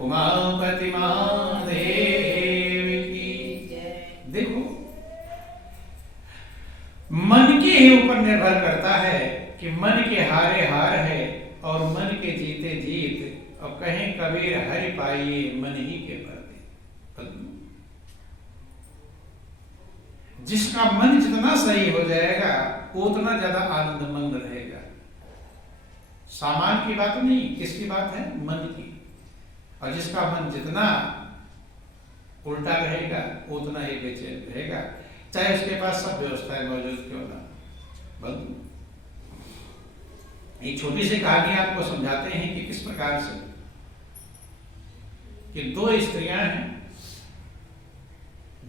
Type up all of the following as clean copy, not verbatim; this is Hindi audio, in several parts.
उमापति महादेव की। देखो, मन के ही ऊपर निर्भर करता है कि मन के हारे हार है और मन के जीते जीत। और कहें कबीर हरि पाइए मन ही के परदे। जिसका मन जितना सही हो जाएगा उतना ज्यादा आनंदमंद रहेगा। सामान की बात नहीं, किसकी बात है? मन की। और जिसका मन जितना उल्टा रहेगा उतना ही बेचैन रहेगा, चाहे उसके पास सब व्यवस्थाएं मौजूद क्यों ना। बंधु, एक छोटी सी कहानी आपको समझाते हैं कि किस प्रकार से कि दो स्त्रियां हैं,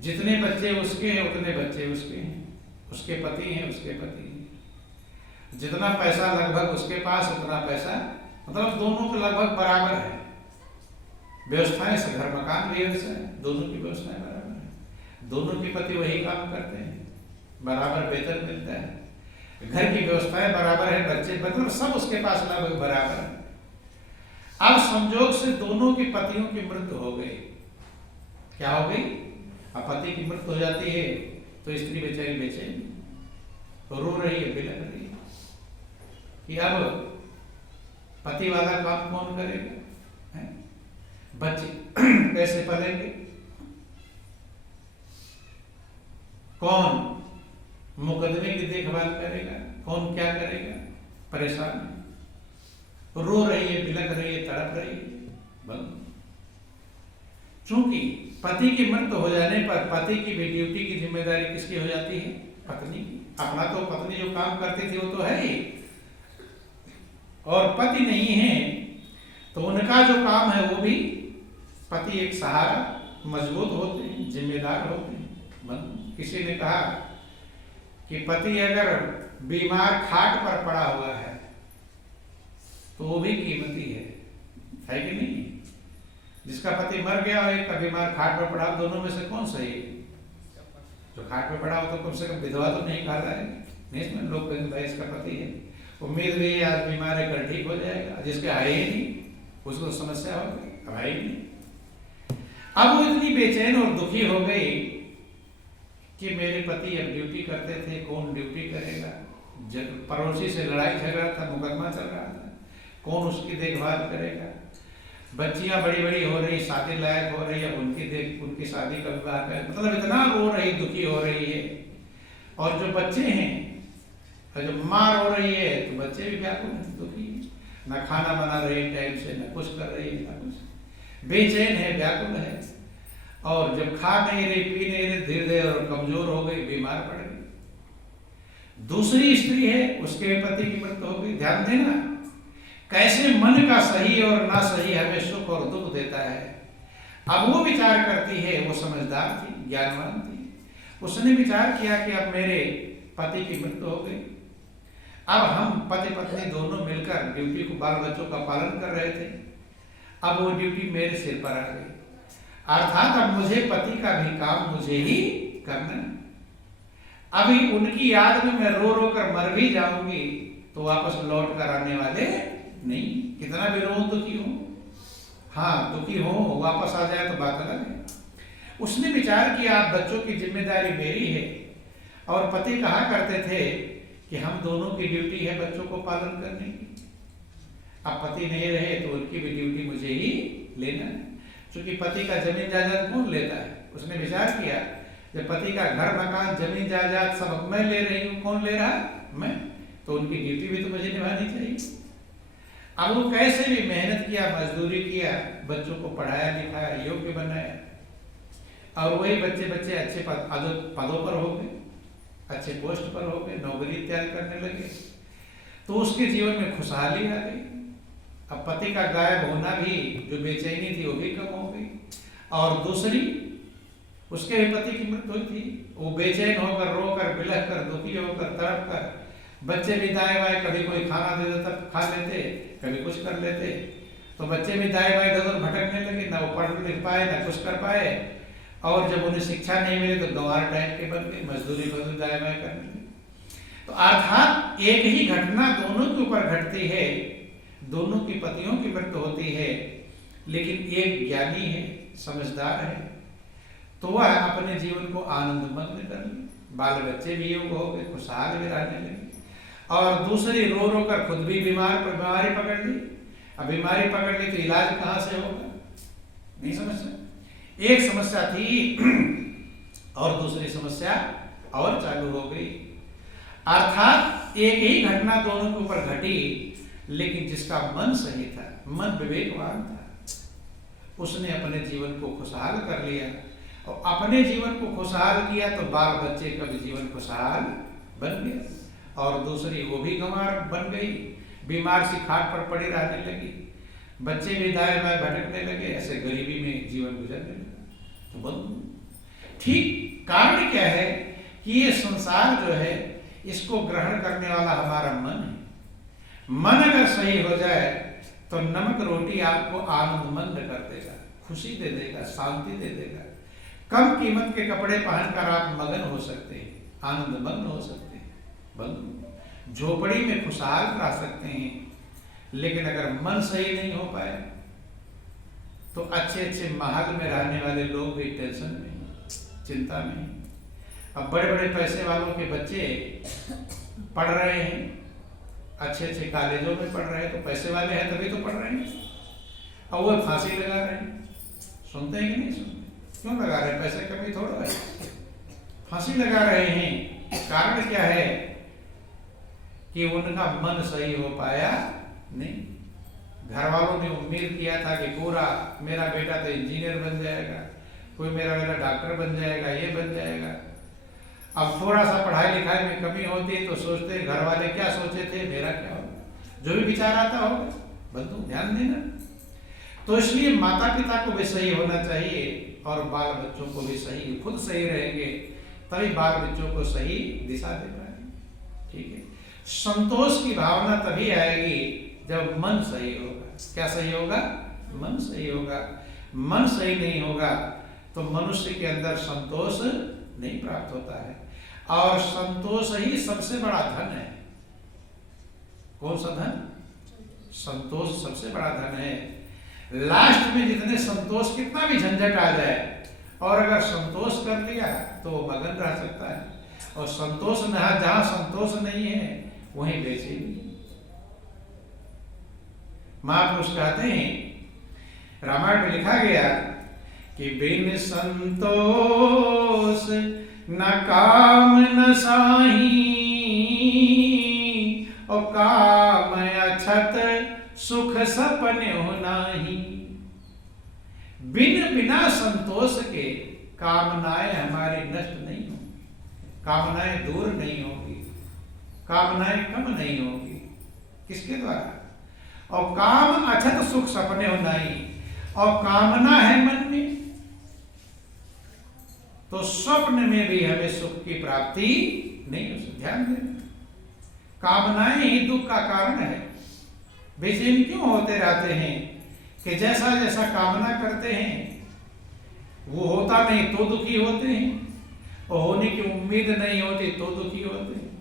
जितने बच्चे उसके हैं उतने बच्चे उसके हैं, उसके पति हैं उसके पति हैं। जितना पैसा लगभग उसके पास उतना पैसा, मतलब दोनों के लगभग बराबर है। व्यवस्थाएं से, घर मकान भी वैसा है, दोनों की व्यवस्थाएं बराबर है। दोनों के पति वही काम करते हैं, बराबर वेतन मिलता है, घर की व्यवस्थाएं बराबर है, बच्चे मतलब सब उसके पास लगभग बराबर है। अब संजोग से दोनों के पतियों की मृत्यु हो गई। क्या हो गई? अब पति की मृत्यु हो जाती है तो स्त्री बेचारी बेचैन रो रही है, बिलख रही है कि अब पति वाला काम कौन करेगा, है? बच्चे कैसे पलेंगे, कौन मुकदमे की देखभाल करेगा, कौन क्या करेगा? परेशान है, रो रही है, बिलख रही है, तड़प रही है। चूंकि पति की मृत्यु हो जाने पर पति की भी ड्यूटी की जिम्मेदारी किसकी हो जाती है? पत्नी की। अपना तो पत्नी जो काम करती थी वो तो है ही, और पति नहीं है तो उनका जो काम है वो भी, पति एक सहारा, मजबूत होते हैं, जिम्मेदार होते हैं। किसी ने कहा कि पति अगर बीमार खाट पर पड़ा हुआ है तो वो भी कीमती है कि नहीं? जिसका पति मर गया और एक का बीमार खाट पर पड़ा, दोनों में से कौन सही है? जो खाट पर पड़ा हो तो कम से कम विधवा तो नहीं खा रहा है, नहीं? इसमें लोग कहेंगे भाई इसका पति है, उम्मीद भी आज बीमार है, कल ठीक हो जाएगा। जिसके है ही नहीं उसको समस्या हो गई, अब है ही नहीं। अब वो इतनी बेचैन और दुखी हो गई कि मेरे पति अब ड्यूटी करते थे, कौन ड्यूटी करेगा? जब पड़ोसी से लड़ाई झगड़ा था, मुकदमा चल रहा था, कौन उसकी देखभाल करेगा? बच्चियां बड़ी बड़ी हो रही, शादी लायक हो रही है, उनकी शादी का विवाह कर, मतलब इतना रो रही, दुखी हो रही है। और जो बच्चे हैं, जब माँ रो रही है तो बच्चे भी व्याकुल हैं, दुखी है, ना खाना बना रही है टाइम से, ना कुछ कर रही है, ना कुछ, बेचैन है, व्याकुल है। और जब खा नहीं रही, पी नहीं रही, धीरे धीरे और कमजोर हो गई, बीमार पड़ गई। दूसरी स्त्री है, उसके पति की मृत्यु हो गई। ध्यान देना कैसे मन का सही और ना सही हमें सुख और दुख देता है। अब वो विचार करती है, वो समझदार थी, ज्ञानवान थी, उसने विचार किया कि अब मेरे पति की मृत्यु हो गई, अब हम पति पत्नी दोनों मिलकर ड्यूटी को, बाल बच्चों का पालन कर रहे थे, अब वो ड्यूटी मेरे सिर पर आ गई, अर्थात अब मुझे पति का भी काम मुझे ही करना है। अभी उनकी याद में मैं रो रो कर मर भी जाऊंगी तो वापस लौट कर आने वाले नहीं। कितना भी रो दुखी हो, हाँ दुखी हो, वापस आ जाए तो बात अलग है। उसने विचार किया अब बच्चों की जिम्मेदारी मेरी है, और पति कहा करते थे कि हम दोनों की ड्यूटी है बच्चों को पालन करने की। अब पति नहीं रहे तो उनकी भी ड्यूटी मुझे ही लेना है। क्योंकि पति का जमीन जायदाद कौन लेता है? उसने विचार किया जब पति का घर मकान जमीन जायदाद सब मैं ले रही हूँ, कौन ले रहा? मैं, तो उनकी ड्यूटी भी तो मुझे निभानी चाहिए। अब वो कैसे भी मेहनत किया, मजदूरी किया, बच्चों को पढ़ाया लिखाया, योग्य बनाया, और वही बच्चे अच्छे पदों पर हो गए, अच्छे पोस्ट पर हो गए, नौकरी इत्यादि करने लगे, तो उसके जीवन में खुशहाली आ गई। अब पति का गायब होना भी, जो बेचैनी थी वो भी कम हो गई। और दूसरी, उसके भी पति की मृत्यु हुई थी, वो बेचैन होकर, रोकर, बिलख कर, दुखी होकर, तड़प कर, बच्चे भी दाएं बाएं, कभी कोई खाना दे देता खा लेते, कभी कुछ कर लेते, तो बच्चे भी दाएं बाएं इधर भटकने लगे, ना वो पढ़ लिख पाए ना कुछ कर पाए। और जब उन्हें शिक्षा नहीं मिली तो गंवार टाइप के बन गए, मजदूरी दाएं बाएं करने लगे। तो अर्थात एक ही घटना दोनों के ऊपर घटती है, दोनों की पतियों की मृत्यु होती है, लेकिन एक ज्ञानी है, समझदार है, तो वह अपने जीवन को आनंदमग्न कर ले। बाल बच्चे भी योग हो गए, खुशहाल भी रहने लगे। और दूसरी रो रो कर खुद भी बीमारी पकड़ ली। अब बीमारी पकड़ ली तो इलाज कहाँ से होगा? नहीं समझ। एक समस्या थी और दूसरी समस्या और चालू हो गई। अर्थात एक ही घटना दोनों के ऊपर घटी, लेकिन जिसका मन सही था, मन विवेकवान था, उसने अपने जीवन को खुशहाल कर लिया। और अपने जीवन को खुशहाल किया तो बाल बच्चे का भी जीवन खुशहाल बन गया। और दूसरी वो भी गंवार बन गई, बीमार सी खाट पर पड़ी रहने लगी। बच्चे भी दाएं बाएं भटकने लगे, ऐसे गरीबी में जीवन गुजरने लगा। तो बंधु, ठीक कारण क्या है कि ये संसार जो है इसको ग्रहण करने वाला हमारा मन है। मन अगर सही हो जाए तो नमक रोटी आपको आनंदमंद कर देगा, खुशी दे देगा, शांति दे देगा। कम कीमत के कपड़े पहनकर आप मगन हो सकते हैं, आनंदमग्न हो सकते हैं, बंधु झोपड़ी में खुशहाल रह सकते हैं। लेकिन अगर मन सही नहीं हो पाए तो अच्छे अच्छे महल में रहने वाले लोग भी टेंशन में, चिंता में। अब बड़े बड़े पैसे वालों के बच्चे पढ़ रहे हैं, अच्छे अच्छे कॉलेजों में पढ़ रहे हैं, तो पैसे वाले हैं तभी तो पढ़ रहे हैं। और वो फांसी लगा रहे हैं, सुनते हैं कि नहीं सुनते? क्यों लगा रहे हैं? पैसे कमी थोड़ा है, फांसी लगा रहे हैं। कारण क्या है कि उनका मन सही हो पाया नहीं। घर वालों ने उम्मीद किया था कि पूरा मेरा बेटा तो इंजीनियर बन जाएगा, कोई मेरा बेटा डॉक्टर बन जाएगा, ये बन जाएगा। अब थोड़ा सा पढ़ाई लिखाई में कमी होती है तो सोचते घर वाले क्या सोचे थे, मेरा क्या होगा, जो भी विचार आता होगा। बंधु ध्यान देना। तो इसलिए माता पिता को भी सही होना चाहिए और बाल बच्चों को भी सही, खुद सही रहेंगे तभी बाल बच्चों को सही दिशा दे पाएंगे। ठीक है, संतोष की भावना तभी आएगी जब मन सही होगा। क्या सही होगा? मन सही होगा। मन सही नहीं होगा तो मनुष्य के अंदर संतोष नहीं प्राप्त होता है। और संतोष ही सबसे बड़ा धन है। कौन सा धन? संतोष सबसे बड़ा धन है। लास्ट में जितने संतोष, कितना भी झंझट आ जाए, और अगर संतोष कर लिया तो मगन रह सकता है। और संतोष न, जहां संतोष नहीं है वहीं बेचैनी। महापुरुष कहते हैं, रामायण में लिखा गया कि बिन संतोष न काम न साही, और काम अछत सुख सपने हो नाही। बिना संतोष के कामनाएं हमारी नष्ट नहीं होंगी, कामनाएं दूर नहीं होगी, कामनाएं कम नहीं होगी। किसके द्वारा? और काम अछत सुख सपने हो नहीं। और कामना है मन में तो स्वप्न में भी हमें सुख की प्राप्ति नहीं हो सकती। ध्यान देना, कामनाएं ही दुख का कारण है। बेचैन क्यों होते रहते हैं कि जैसा जैसा कामना करते हैं वो होता नहीं तो दुखी होते हैं, और होने की उम्मीद नहीं होती तो दुखी होते हैं।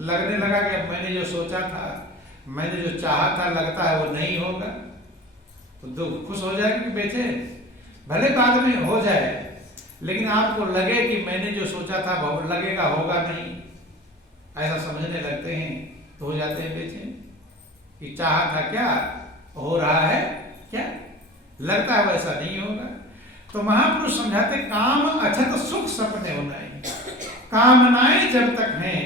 लगने लगा कि अब मैंने जो सोचा था, मैंने जो चाहा था, लगता है वो नहीं होगा तो दुख, खुश हो जाएगा कि बेचैन? भले बाद में हो जाए, लेकिन आपको लगे कि मैंने जो सोचा था लगेगा होगा नहीं, ऐसा समझने लगते हैं तो हो जाते हैं बेचैन कि चाहा था क्या, हो रहा है क्या, लगता है वैसा नहीं होगा। तो महापुरुष समझाते काम अछत सुख सपने होना है। कामनाएं जब तक हैं,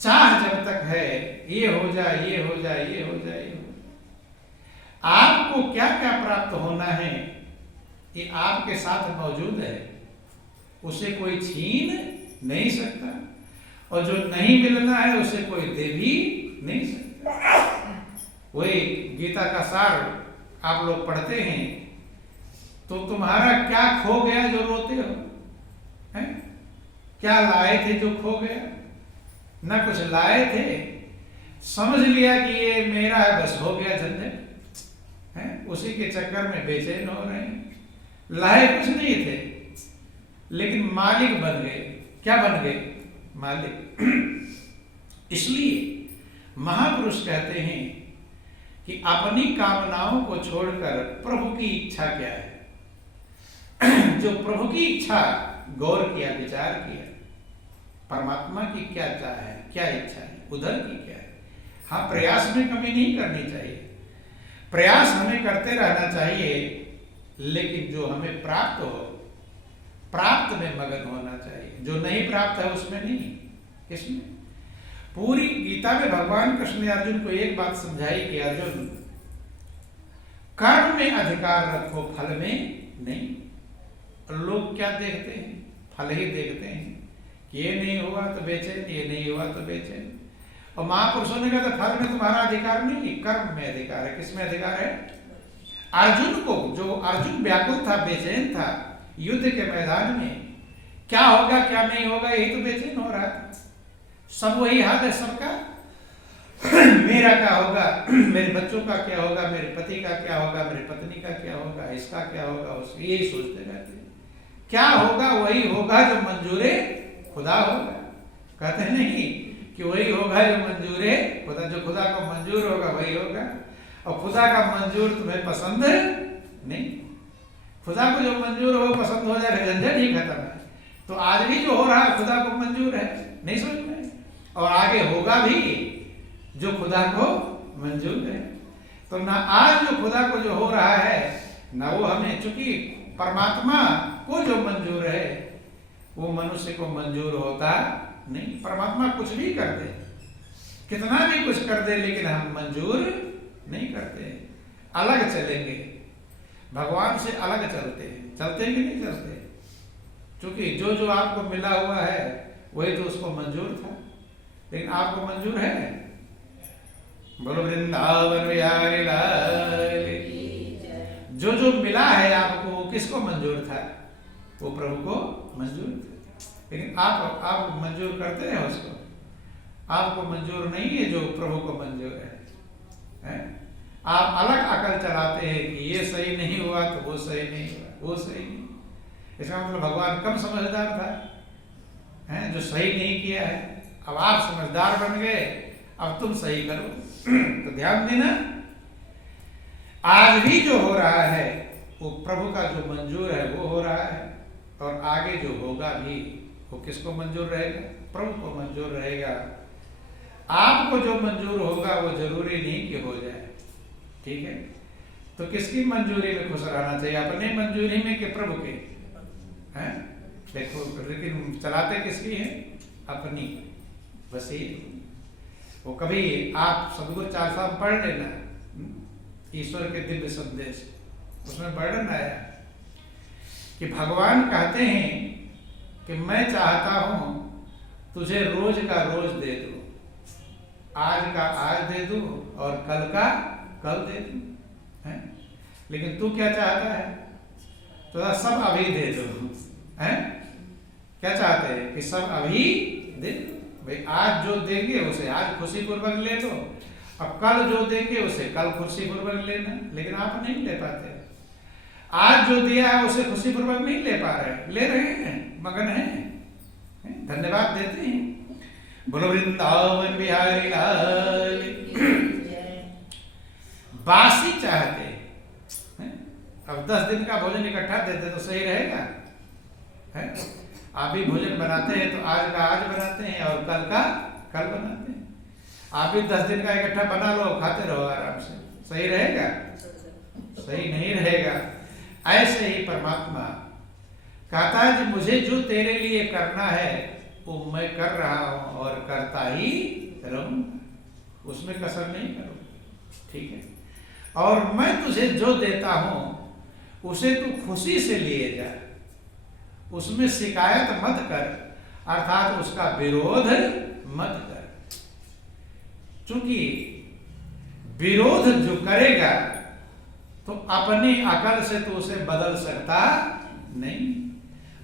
चाह जब तक है, ये हो जाए, ये हो जाए, ये हो जाए, ये हो जाए। आपको क्या क्या प्राप्त होना है ये आपके साथ मौजूद है, उसे कोई छीन नहीं सकता, और जो नहीं मिलना है उसे कोई दे भी नहीं सकता। वही गीता का सार आप लोग पढ़ते हैं तो तुम्हारा क्या खो गया जो रोते हो, है? क्या लाए थे जो खो गया? ना कुछ लाए थे, समझ लिया कि ये मेरा है, बस हो गया झंझट, है? उसी के चक्कर में बेचैन हो रहे हैं। लाए कुछ नहीं थे लेकिन मालिक बन गए। क्या बन गए? मालिक। इसलिए महापुरुष कहते हैं कि अपनी कामनाओं को छोड़कर प्रभु की इच्छा क्या है। जो प्रभु की इच्छा गौर किया, विचार किया, परमात्मा की क्या चाह है, क्या इच्छा है, उधर की क्या है। हाँ, प्रयास में कमी नहीं करनी चाहिए, प्रयास हमें करते रहना चाहिए, लेकिन जो हमें प्राप्त हो, प्राप्त में मगन होना चाहिए। जो नहीं प्राप्त है उसमें नहीं। किसमें? पूरी गीता में भगवान कृष्ण ने अर्जुन को एक बात समझाई कि अर्जुन, कर्म में अधिकार रखो, फल में नहीं। और लोग क्या देखते हैं? फल ही देखते हैं कि ये नहीं हुआ तो बेचैन, ये नहीं हुआ तो बेचैन। और महापुरुषों ने कहा था फल में तुम्हारा अधिकार नहीं, कर्म में अधिकार है। किसमें अधिकार है? अर्जुन को, जो अर्जुन व्याकुल था, बेचैन था युद्ध के मैदान में, क्या होगा क्या नहीं होगा यही तो बेचैन हो रहा था। सब वही हाल है सबका। मेरा क्या होगा, मेरे बच्चों का क्या होगा, मेरे पति का क्या होगा, मेरी पत्नी का क्या होगा, इसका क्या होगा, उसका, यही सोचते रहते हैं। क्या होगा? वही होगा जो मंजूरे खुदा होगा। कहते हैं नहीं कि वही होगा जो मंजूरे खुदा, जो खुदा को मंजूर होगा वही होगा। और खुदा का मंजूर तुम्हें पसंद नहीं, खुदा को जो मंजूर हो पसंद हो जाए, झंझट ही खत्म है। तो आज भी जो हो रहा है खुदा को मंजूर है, नहीं समझ में, और आगे होगा भी जो खुदा को मंजूर है। तो ना आज जो खुदा को जो हो रहा है, ना वो हमें, चूंकि परमात्मा को जो मंजूर है वो मनुष्य को मंजूर होता नहीं। परमात्मा कुछ भी कर दे, कितना भी कुछ कर दे, लेकिन हम मंजूर नहीं करते, अलग चलेंगे, भगवान से अलग चलते हैं। चलते हैं कि नहीं चलते? क्योंकि जो जो आपको मिला हुआ है वही तो उसको मंजूर था, लेकिन आपको मंजूर है? बोलो वृंदावन बिहारी लाल। जो जो मिला है आपको वो किसको मंजूर था? वो प्रभु को मंजूर था, लेकिन आप मंजूर करते हैं उसको। आपको मंजूर नहीं है जो प्रभु को मंजूर है। आप अलग अकल चलाते हैं कि ये सही नहीं हुआ तो वो सही नहीं हुआ, वो सही नहीं। इसका मतलब भगवान कम समझदार था, हैं, जो सही नहीं किया है। अब आप समझदार बन गए, अब तुम सही करो। तो ध्यान देना, आज भी जो हो रहा है वो प्रभु का जो मंजूर है वो हो रहा है, और आगे जो होगा भी वो किसको मंजूर रहेगा? प्रभु को मंजूर रहेगा। आपको जो मंजूर होगा वो जरूरी नहीं कि हो जाए, ठीक है? तो किसकी मंजूरी में खुश रहना चाहिए? अपने मंजूरी में कि प्रभु के? हैं? देखो, लेकिन चलाते किसकी है? अपनी। बस ये वो कभी आप सदगुरु चालीसा पढ़ लेना, ईश्वर के दिव्य संदेश, उसमें वर्णन आया कि भगवान कहते हैं कि मैं चाहता हूं तुझे रोज का रोज दे दूं, आज का आज दे दूं और कल का कल दे दूं, हैं? लेकिन तू क्या चाहता है? तो सब अभी दे दो, हैं? क्या चाहते हैं? कि सब अभी दे दो। भाई आज जो देंगे उसे आज खुशी पूर्वक ले लो, अब कल जो देंगे उसे कल खुशी पूर्वक लेना। लेकिन आप नहीं ले पाते। आज जो दिया है उसे खुशी पूर्वक नहीं ले पा रहे, ले रहे हैं, मगन हैं, धन्यवाद देते हैं। बोलो वृंदावन बिहारी लाल। बासी चाहते हैं, अब 10 दिन का भोजन इकट्ठा देते तो सही रहेगा, है? आप भी भोजन बनाते हैं तो आज का आज बनाते हैं और कल का कल बनाते हैं। आप भी 10 दिन का इकट्ठा बना लो, खाते रहो आराम से, सही रहेगा? सही नहीं रहेगा। ऐसे ही परमात्मा कहता है कि मुझे जो तेरे लिए करना है वो मैं कर रहा हूं और करता ही रहूंगा, उसमें कसर नहीं करूंगा, ठीक है? और मैं तुझे जो देता हूं उसे तू खुशी से लिए जा, उसमें शिकायत मत कर, अर्थात उसका विरोध मत कर। चूंकि विरोध जो करेगा तो अपनी अकल से तो उसे बदल सकता नहीं,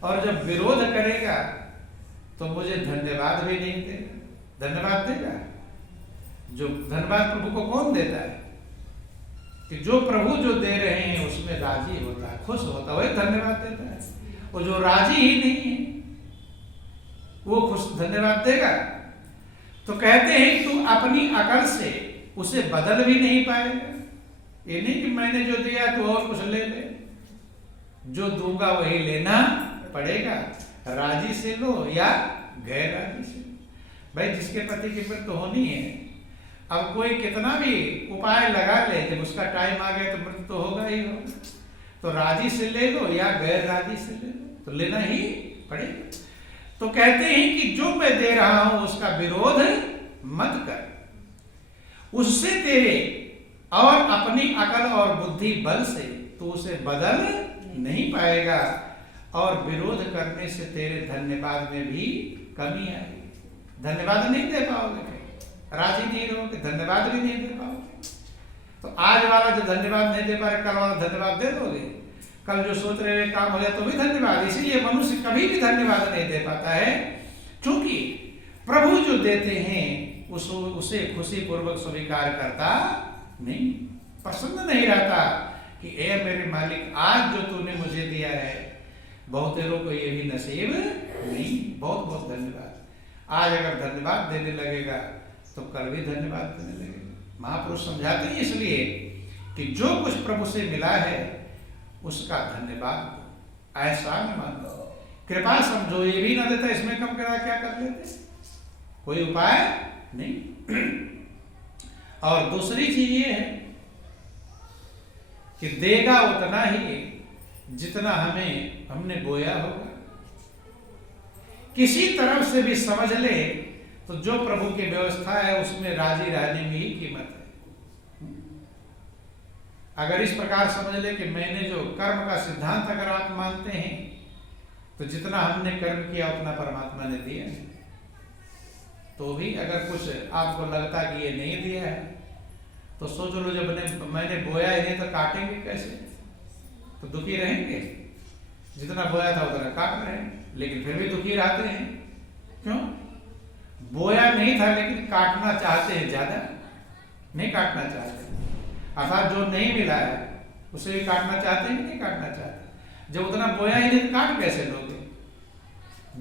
और जब विरोध करेगा तो मुझे धन्यवाद भी नहीं देगा। धन्यवाद देगा? जो धन्यवाद प्रभु को कौन देता है? कि जो प्रभु जो दे रहे हैं उसमें राजी होता है, खुश होता है, वही धन्यवाद देता है। और जो राजी ही नहीं है वो खुश धन्यवाद देगा? तो कहते हैं तू अपनी अकल से उसे बदल भी नहीं पाएगा, ये नहीं कि मैंने जो दिया तो और कुछ ले ले, जो दूंगा वही लेना पड़ेगा, राजी से लो या गैर राजी से। भाई जिसके पति की मृत्यु होनी है, अब कोई कितना भी उपाय लगा ले, जब उसका टाइम आ गया तो मृत्यु तो होगा ही होगा। तो राजी से ले लो या गैर राजी से ले लो, तो लेना ही पड़ेगा। तो कहते हैं कि जो मैं दे रहा हूं उसका विरोध मत कर, उससे तेरे और अपनी अकल और बुद्धि बल से तो उसे बदल नहीं पाएगा, और विरोध करने से तेरे धन्यवाद में भी कमी आएगी। धन्यवाद नहीं दे पाओगे, राजी नहीं रहोगे, धन्यवाद भी नहीं दे पाओगे। तो आज वाला जो धन्यवाद नहीं दे पा रहे, कल वाला धन्यवाद दे दोगे। कल जो सोच रहे काम हो जाए तो भी धन्यवाद। इसीलिए मनुष्य कभी भी धन्यवाद नहीं दे पाता है, क्योंकि प्रभु जो देते हैं उसे खुशी पूर्वक स्वीकार करता नहीं, प्रसन्न नहीं रहता कि ए मेरे मालिक, आज जो तूने मुझे दिया है, बहुतेरों को ये भी नसीब नहीं। बहुत बहुत धन्यवाद। आज अगर धन्यवाद देने लगेगा तो कल भी धन्यवाद देने लगेगा। महापुरुष समझाते हैं इसलिए कि जो कुछ प्रभु से मिला है उसका धन्यवाद ऐसा न मानो, कृपा समझो, ये भी ना देता इसमें कम करा क्या कर लेते, कोई उपाय नहीं। और दूसरी चीज ये है कि देगा उतना ही जितना हमने बोया होगा। किसी तरफ से भी समझ ले तो जो प्रभु की व्यवस्था है उसमें राजी रहने में ही कीमत है। अगर इस प्रकार समझ ले कि मैंने जो कर्म का सिद्धांत अगर आप मानते हैं तो जितना हमने कर्म किया उतना परमात्मा ने दिया है, तो भी अगर कुछ आपको लगता कि ये नहीं दिया है तो सोच लो, जब मैंने बोया ही नहीं तो काटेंगे कैसे, तो दुखी रहेंगे। जितना बोया था उतना काट रहे हैं, लेकिन फिर भी दुखी रहते हैं। क्यों? बोया नहीं था लेकिन काटना चाहते हैं, ज्यादा नहीं काटना चाहते। अर्थात जो नहीं मिला है उसे भी काटना चाहते हैं कि नहीं काटना चाहते। जब उतना बोया ही नहीं काट कैसे लोगे?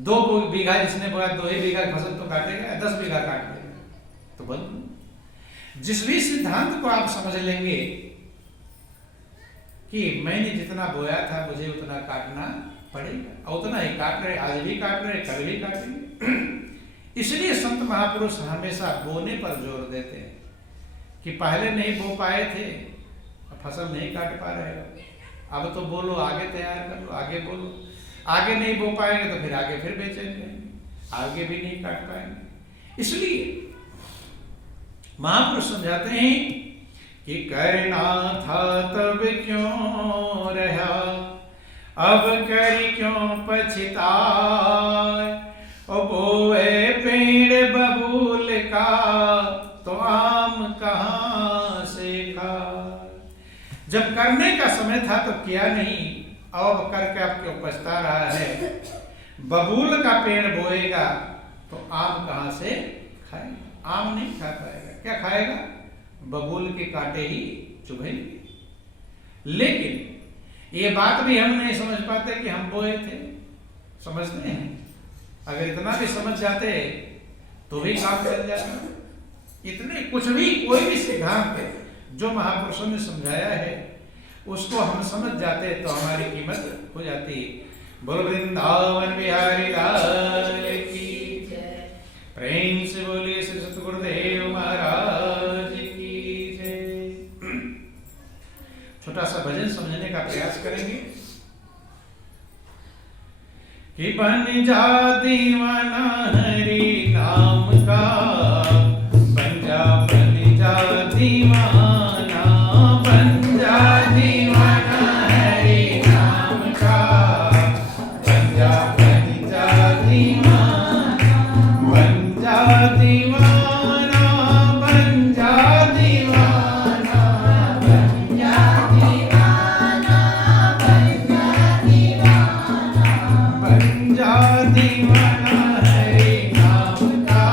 2 बीघा जिसने बोया 2 ही बीघा फसल तो काटेगा, 10 बीघा काट लेगा, तो बंद। जिस भी सिद्धांत को आप समझ लेंगे कि मैंने जितना बोया था मुझे उतना काटना पड़ेगा, और उतना ही काट रहे, आज भी काट रहे, कल भी काटेंगे। इसलिए संत महापुरुष हमेशा बोने पर जोर देते हैं कि पहले नहीं बो पाए थे, फसल नहीं काट पा रहे हो, अब तो बोलो, आगे तैयार कर लो, आगे बोलो। आगे नहीं बो पाएंगे तो फिर आगे फिर बेचेंगे, आगे भी नहीं काट पाएंगे। इसलिए महापुरुष समझाते हैं कि करना था तब क्यों रहा, अब कर क्यों पछताए। ओ बोए पेड़ बबूल का तो आम कहां से खा। जब करने का समय था तो किया नहीं, अब करके अब क्यों पछता रहा है। बबूल का पेड़ बोएगा तो आम कहां से खाएगा, आम नहीं खा पाएगा। क्या खाएगा? बबूल के कांटे ही चुभेंगे। लेकिन ये बात भी हम नहीं समझ पाते कि हम बोए थे। समझते हैं, अगर इतना भी समझ जाते तो भी काम चल जाता। इतने कुछ भी, कोई भी सिद्धांत जो महापुरुषों ने समझाया है उसको हम समझ जाते तो हमारी कीमत हो जाती। बोल वृंदावन बिहारी लाल की प्रेम से बोलिए श्री सतगुरुदेव महाराज की जय। छोटा सा भजन समझने का प्रयास करेंगे कि बन जा दीवाना हरि नाम का, बन जा दीवाना, बन जा दीवाना हरि नाम का, बन जा दीवाना, बन जा दीवाना, बन जा दीवाना, बन जा दीवाना, बन जा दीवाना, बन जा दीवाना हरि नाम का।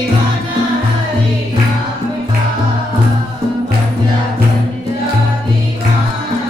दीवाना